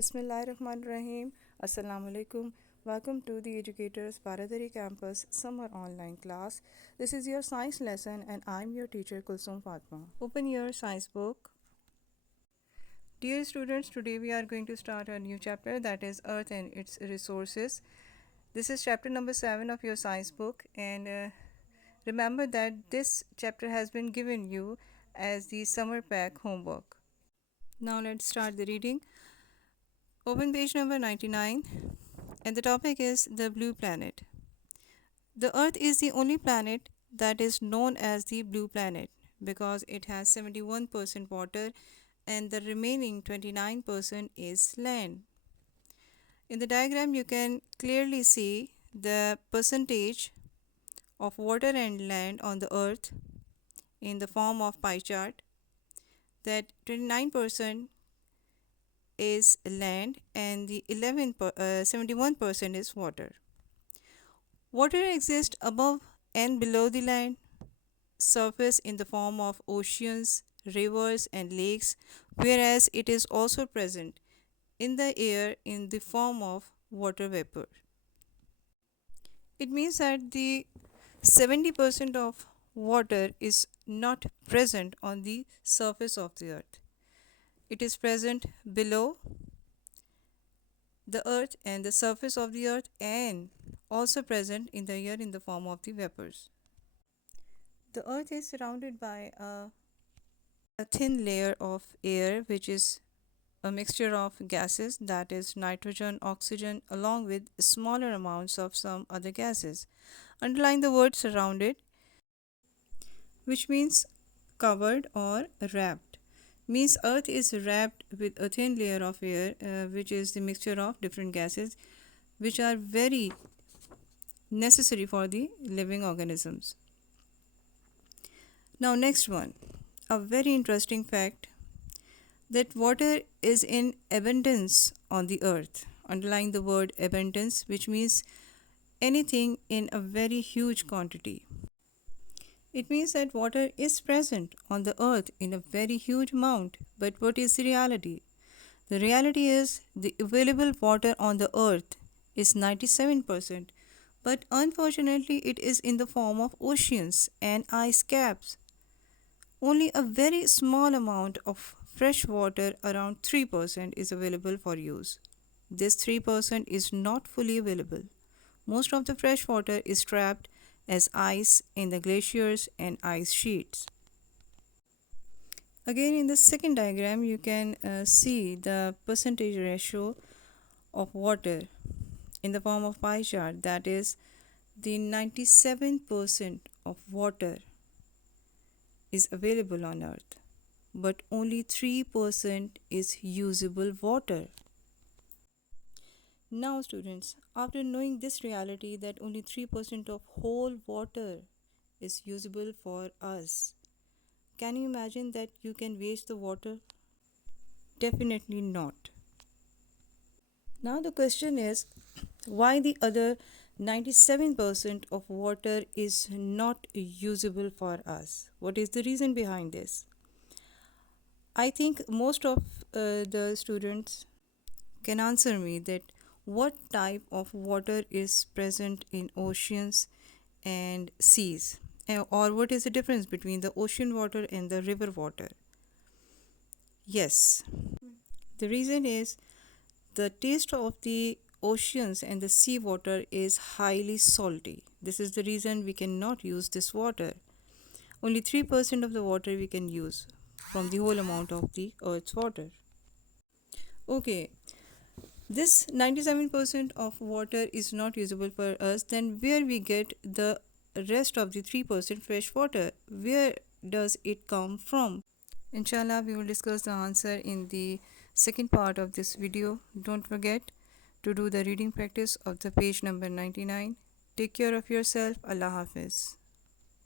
Bismillahirrahmanirrahim. Assalamu alaikum. Welcome to the Educators Baradari Campus Summer Online Class. This is your science lesson and I'm your teacher Kulsum Fatma. Open your science book. Dear students, today we are going to start a new chapter, that is Earth and its resources. This is chapter number 7 of your science book, and remember that this chapter has been given you as the summer pack homework. Now let's start the reading. Open page number 99, and the topic is the blue planet. The Earth is the only planet that is known as the blue planet because it has 71% water and the remaining 29% is land. In the diagram, you can clearly see the percentage of water and land on the Earth in the form of pie chart, that 29% is land and the 71% is water. Water exists above and below the land surface in the form of oceans, rivers, and lakes, whereas it is also present in the air in the form of water vapor. It means that the 70% of water is not present on the surface of the earth. It is present below the earth and the surface of the earth, and also present in the air in the form of the vapors. The earth is surrounded by a thin layer of air, which is a mixture of gases, that is nitrogen, oxygen, along with smaller amounts of some other gases. Underline the word surrounded, which means covered or wrapped. Means earth is wrapped with a thin layer of air, which is the mixture of different gases, which are very necessary for the living organisms. Now next one, a very interesting fact, that water is in abundance on the earth. Underline the word abundance, which means anything in a very huge quantity. It means that water is present on the earth in a very huge amount. But what is the reality? The reality is the available water on the earth is 97%, but unfortunately it is in the form of oceans and ice caps. Only a very small amount of fresh water, around 3%, is available for use. This 3% is not fully available. Most of the fresh water is trapped as ice in the glaciers and ice sheets. Again, in the second diagram, you can see the percentage ratio of water in the form of pie chart, that is the 97% of water is available on earth, but only 3% is usable water. Now students, after knowing this reality that only 3% of whole water is usable for us, can you imagine that you can waste the water? Definitely not. Now the question is, why the other 97% of water is not usable for us? What is the reason behind this? I think most of the students can answer me that what type of water is present in oceans and seas, or what is the difference between the ocean water and the river water. Yes, the reason is the taste of the oceans and the sea water is highly salty. This is the reason we cannot use this water. Only 3% of the water we can use from the whole amount of the earth's water. Okay, this 97% of water is not usable for us, then where we get the rest of the 3% fresh water? Where does it come from? Inshallah, we will discuss the answer in the second part of this video. Don't forget to do the reading practice of the page number 99. Take care of yourself. Allah Hafiz.